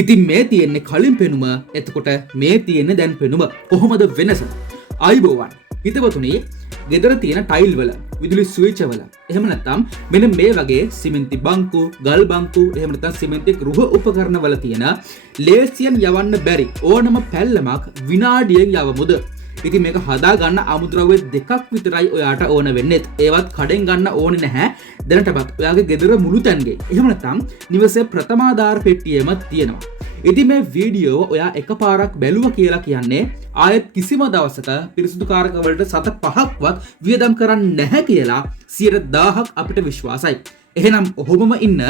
ඉතින් මේ තියෙන්නේ කලින් පෙනුම. එතකොට මේ තියෙන්නේ දැන් පෙනුම. කොහොමද වෙනස? අයිබෝවන්. හිතවතුනි, ගෙදර තියෙන ටයිල් වල, විදුලි ස්විච් වල, එහෙම නැත්නම් මෙන්න මේ වගේ සිමෙන්ති බංකු, ගල් බංකු, එහෙම නැත්නම් සිමෙන්ති ගෘහ උපකරණ වල තියෙන ලේසියෙන් යවන්න බැරි ඕනම පැල්ලමක් විනාඩියෙන් යවමුද? ඉතින් මේක හදා ගන්න අමුද්‍රව්‍ය දෙකක් විතරයි ඔයාට ඕන වෙන්නේ. ඒවත් කඩෙන් ගන්න ඕනේ නැහැ. දැනටමත් ඔයාගේ ගෙදර මුළු තැන්ගේ, එහෙම නැත්නම් නිවසේ ප්‍රථමාධාර පෙට්ටියෙම තියෙනවා. ඉතින් මේ වීඩියෝ ඔයා එකපාරක් බැලුවා කියලා කියන්නේ ආයෙත් කිසිම දවසක පිරිසිදුකාරක වලට සත 5ක්වත් වියදම් කරන්නේ නැහැ කියලා 100,000ක් අපිට විශ්වාසයි. එහෙනම් ඔහොමම ඉන්න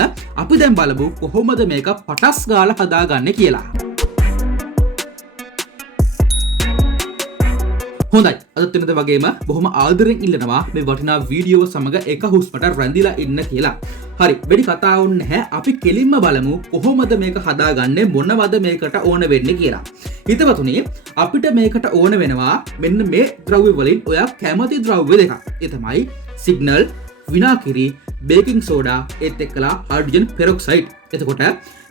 අපි දැන් බලමු කොහොමද මේක පටස් ගාලා හදාගන්නේ කියලා. හොඳයි, අදත් වෙනද වගේම බොහොම ආදරෙන් ඉල්ලනවා මේ වටිනා වීඩියෝව සමග එක හුස්මට රැඳිලා ඉන්න කියලා. හරි, වැඩි කතා වුන්නේ නැහැ. අපි කෙලින්ම බලමු කොහොමද මේක හදාගන්නේ, මොනවද මේකට ඕන වෙන්නේ කියලා. හිතවතුනි, අපිට මේකට ඕන වෙනවා මෙන්න මේ ද්‍රව්‍ය වලින් ඔයා කැමති ද්‍රව්‍ය දෙකක්. ඒ තමයි සිග්නල්, විනාකිරි, බේකින් සෝඩා, ඒත් එක්කලා හයිඩ්‍රජන් පෙරොක්සයිඩ්. එතකොට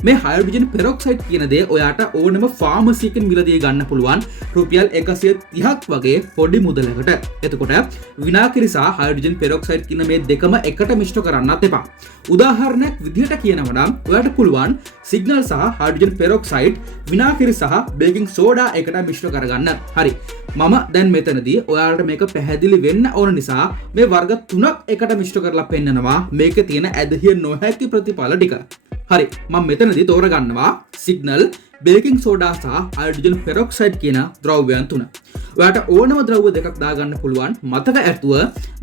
මේ හයිඩ්‍රජන් පෙරොක්සයිඩ් කියන දේ ඔයාට ඕනම ෆාමසි එකකින් මිලදී ගන්න පුළුවන් රුපියල් 130ක් වගේ පොඩි මුදලකට. එතකොට විනාකිරි සහ හයිඩ්‍රජන් පෙරොක්සයිඩ් කියන මේ දෙකම එකට මිශ්‍ර කරන්නත් එපා. උදාහරණයක් විදිහට කියනවා නම් ඔයාට පුළුවන් සිග්නල් සහ හයිඩ්‍රජන් පෙරොක්සයිඩ්, විනාකිරි සහ බේකින් සෝඩා එකට මිශ්‍ර කරගන්න. හරි, මම දැන් මෙතනදී ඔයාලට මේක පැහැදිලි වෙන්න ඕන නිසා මේ වර්ග 3ක් එකට මිශ්‍ර කරලා පෙන්නනවා මේකේ තියෙන ඇදහිය නොහැකි ප්‍රතිඵල ටික. හරි, මම මෙතනදී තෝරගන්නවා සිග්නල්, බේකින් සෝඩා සහ හයිඩ්‍රජන් පෙරොක්සයිඩ් කියන ද්‍රව්‍යයන් තුන. ඔයාට ඕනම ද්‍රව්‍ය දෙකක් දාගන්න පුළුවන්. මතක ඇතුව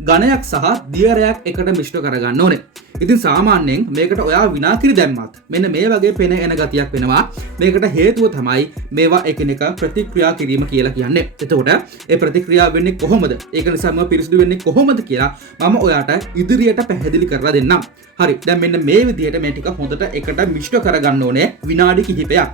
ඝනයක් සහ දියරයක් එකට මිශ්‍ර කරගන්න ඕනේ. ඉතින් සාමාන්‍යයෙන් මේකට ඔයා විනාකිරි දැම්මත් මෙන්න මේ වගේ පෙන එන ගතියක් වෙනවා. මේකට හේතුව තමයි මේවා එකිනෙක ප්‍රතික්‍රියා කිරීම කියලා කියන්නේ. එතකොට ඒ ප්‍රතික්‍රියා වෙන්නේ කොහොමද? ඒක නිසාම පිරිසිදු වෙන්නේ කොහොමද කියලා මම ඔයාට ඉදිරියට පැහැදිලි කරලා දෙන්නම්. හරි, දැන් මෙන්න මේ විදිහට මේ ටික හොඳට එකට මිශ්‍ර කරගන්න ඕනේ විනාඩි කිහිපයක්.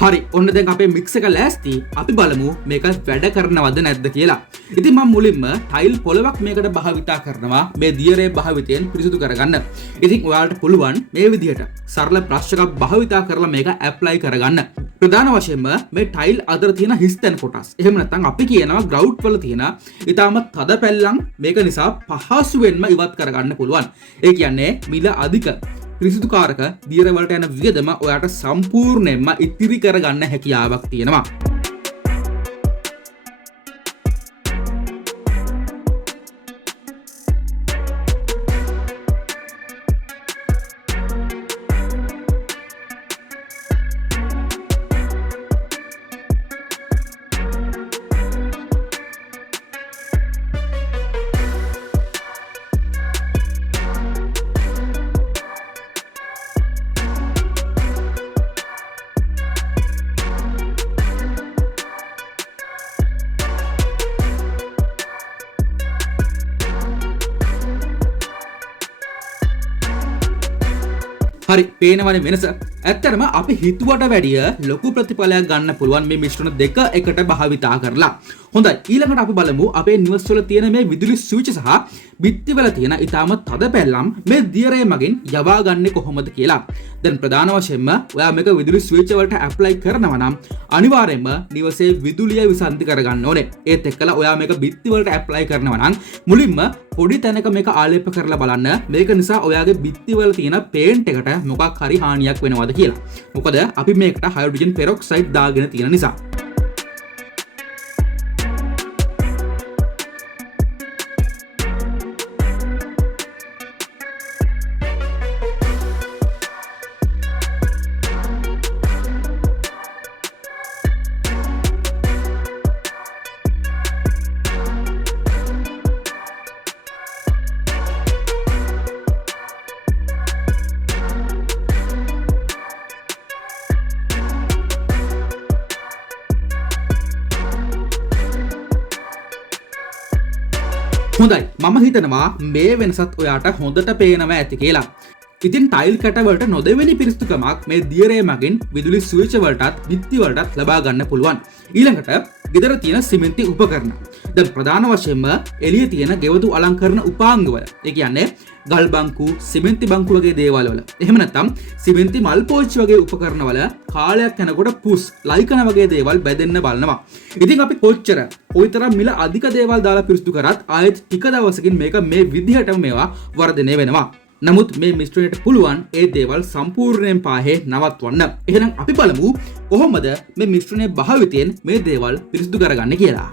හරි, ඔන්න දැන් අපේ මික්ස් එක ලෑස්ති. අපි බලමු මේක වැඩ කරනවද නැද්ද කියලා. ඉතින් මම මුලින්ම ටයිල් පොලවක් මේකට භාවිතා කරනවා මේ දියරේ භාවිතයෙන් පිරිසිදු කරගන්න. ඉතින් ඔයාලට පුළුවන් මේ විදිහට සරල බ්‍රෂ් එකක් භාවිතා කරලා මේක ඇප්ලයි කරගන්න. ප්‍රධාන වශයෙන්ම මේ ටයිල් අතර තියෙන හිස්තැන් කොටස්, එහෙම නැත්නම් අපි කියනවා ග්‍රවුට් වල තියෙන ඊටමත් තද පැල්ලම් මේක නිසා පහසුවෙන්ම ඉවත් කරගන්න පුළුවන්. ඒ කියන්නේ මිල අධික පිරිසිදුකාරක දියර වලට යන වියදම ඔයාට සම්පූර්ණයෙන්ම ඉතිරි කරගන්න හැකියාවක් තියෙනවා. හරි, පේනවනේ වෙනස. ඇත්තටම අපි හිතුවට වැඩිය ලොකු ප්‍රතිඵලයක් ගන්න පුළුවන් මේ මිශ්‍රණ දෙක එකට භාවිතා කරලා. හොඳයි, ඊළඟට අපි බලමු අපේ නිවස් වල තියෙන මේ විදුලි ස්විච් සහ බිත්ති වල තියෙන ඊටම තද පැල්ලම් මේ දියරේ මගින් යවා ගන්නේ කොහොමද කියලා. දැන් ප්‍රධාන වශයෙන්ම ඔයා මේක විදුලි ස්විච් වලට ඇප්ලයි කරනවා නම් අනිවාර්යයෙන්ම නිවසේ විදුලිය විසන්ධි කරගන්න ඕනේ. ඒත් එක්කලා ඔයා මේක බිත්ති වලට ඇප්ලයි කරනවා නම් මුලින්ම පොඩි තැනක මේක ආලේප කරලා බලන්න. මේක නිසා ඔයාගේ බිත්ති වල තියෙන පේන්ට් එකට මොකක් හරි හානියක් වෙනවද කියලා. මොකද අපි මේකට හයිඩ්‍රජන් පෙරොක්සයිඩ් දාගෙන තියෙන නිසා. හොඳයි මම හිතනවා මේ වෙනසත් ඔයාට හොඳට පේනවා ඇති කියලා. ඉතින් ටයිල් කැටවලට නොදෙවෙනි පිරිසිදුකමක් මේ දියරේ මගින් විදුලි ස්විච් වලටත් බිත්ති වලටත් ලබා ගන්න පුළුවන්. ඊළඟට ගෙදර තියෙන සිමෙන්ති උපකරණ. දැන් ප්‍රධාන වශයෙන්ම එළියේ තියෙන ගෙවතු අලංකරණ උපාංගවල. ඒ කියන්නේ ගල් බංකු, සිමෙන්ති බංකු වගේ දේවල් වල. එහෙම නැත්නම් සිමෙන්ති මල් පෝච්චි වගේ උපකරණ වල කාලයක් යනකොට පුස්, ලයිකන වගේ දේවල් බැදෙන්න බලනවා. ඉතින් අපි කොයිතරම් මිල අධික දේවල් දාලා පිරිසිදු කරත් ආයෙත් ටික දවසකින් මේක මේ විදිහටම මේවා වර්ධනය වෙනවා. නමුත් මේ මිශ්‍රණයට පුළුවන් ඒ දේවල් සම්පූර්ණයෙන් පාහේ නවත්වන්න. එහෙනම් අපි බලමු කොහොමද මේ මිශ්‍රණය භාවිතයෙන් මේ දේවල් පිරිසිදු කරගන්නේ කියලා.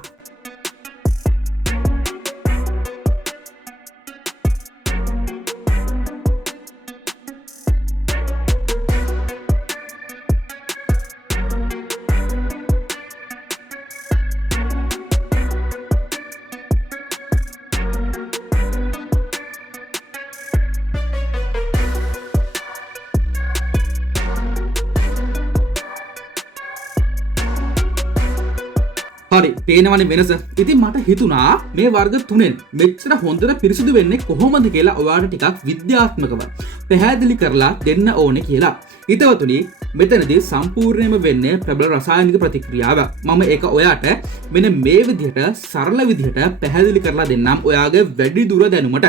හරි පේනවනේ වෙනස. ඉතින් මට හිතුණා මේ වර්ග තුනෙන් මෙච්චර හොඳට පිරිසිදු වෙන්නේ කොහොමද කියලා ඔයාලට ටිකක් විද්‍යාත්මකව පැහැදිලි කරලා දෙන්න ඕනේ කියලා. හිතවතුනි මෙතනදී සම්පූර්ණයෙන්ම වෙන්නේ ප්‍රබල රසායනික ප්‍රතික්‍රියාව. මම ඒක ඔයාට මෙන්න මේ විදිහට සරල විදිහට පැහැදිලි කරලා දෙන්නම් ඔයාගේ වැඩි දුර දැනුමට.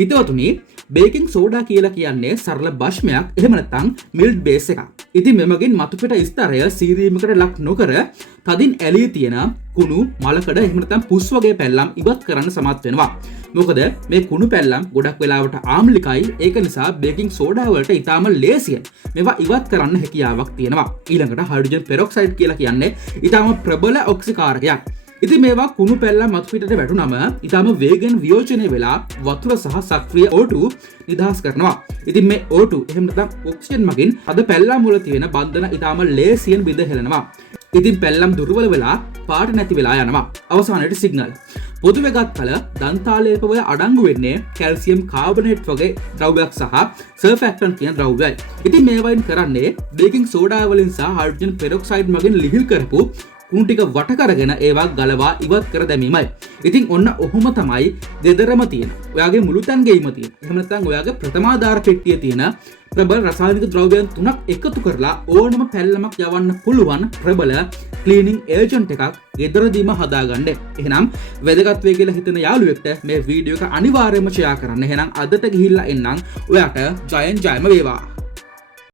හිතවතුනි බේකින් සෝඩා කියලා කියන්නේ සරල භස්මයක් එහෙම නැත්නම් මිල්ට් බේස් එකක්. ඉතින් මෙමගින් මතුපිට ස්තරය සීරීමකට ලක් නොකර තදින් ඇලී තියෙන කුණු මලකඩ එහෙම නැත්නම් පුස් වගේ පැල්ලම් ඉවත් කරන්න සමත් වෙනවා. මොකද මේ කුණු පැල්ලම් ගොඩක් වෙලාවට ආම්ලිකයි. ඒක නිසා බේකින් සෝඩා වලට ඉතාම ලේසියෙන් මේවා ඉවත් කරන්න හැකියාවක් තියෙනවා. ඊළඟට හයිඩ්‍රජන් පෙරොක්සයිඩ් කියලා කියන්නේ ඉතාම ප්‍රබල ඔක්සිකාරකයක්. ඉතින් මේවා කුණු පැල්ලම් මතුපිටට වැටුනම ඉතාම වේගෙන් වියෝජනය වෙලා වතුර සහ සක්‍රිය O2 නිදහස් කරනවා. ඉතින් මේ O2 එහෙම නැත්නම් ඔක්සිජන් මගින් අද පැල්ලම් වල තියෙන බන්ධන ඉතාම ලේසියෙන් බිඳ හෙලනවා. ඉතින් පැල්ලම් දුර්වල වෙලා පාට නැති වෙලා යනවා. අවසානයේ සිග්නල්. පොදුවේ ගත්තල දන්තාලේපවල අඩංගු වෙන්නේ කැල්සියම් කාබනේට් වගේ ද්‍රව්‍යයක් සහ සර්ෆැක්ටන්ට් කියන ද්‍රව්‍යයි. ඉතින් මේවායින් කරන්නේ බේකින් සෝඩා වලින් සහ හයිඩ්‍රජන් පෙරොක්සයිඩ් මගින් ලිහිල් කරපු කුණු ටික වට කරගෙන ඒවා ගලවා ඉවත් කර දැමීමයි. ඉතින් ඔන්න ඔහොම තමයි දෙදරම තියෙන. ඔයාගේ මුළු තැන්ගෙයිම තියෙන. එහෙම නැත්නම් ඔයාගේ ප්‍රථමාධාර පෙට්ටියේ තියෙන ප්‍රබල රසායනික ද්‍රව්‍යයන් තුනක් එකතු කරලා ඕනම පැල්ලමක් යවන්න පුළුවන් ප්‍රබල ක්ලීනින් ඒජන්ට් එකක් ගෙදරදීම හදාගන්න. එහෙනම් වැදගත් වෙයි කියලා හිතන යාළුවෙක්ට මේ වීඩියෝ එක අනිවාර්යයෙන්ම ෂෙයා කරන්න. එහෙනම් අදට ගිහිල්ලා එන්නම්. ඔයාට ජයෙන් ජයම වේවා.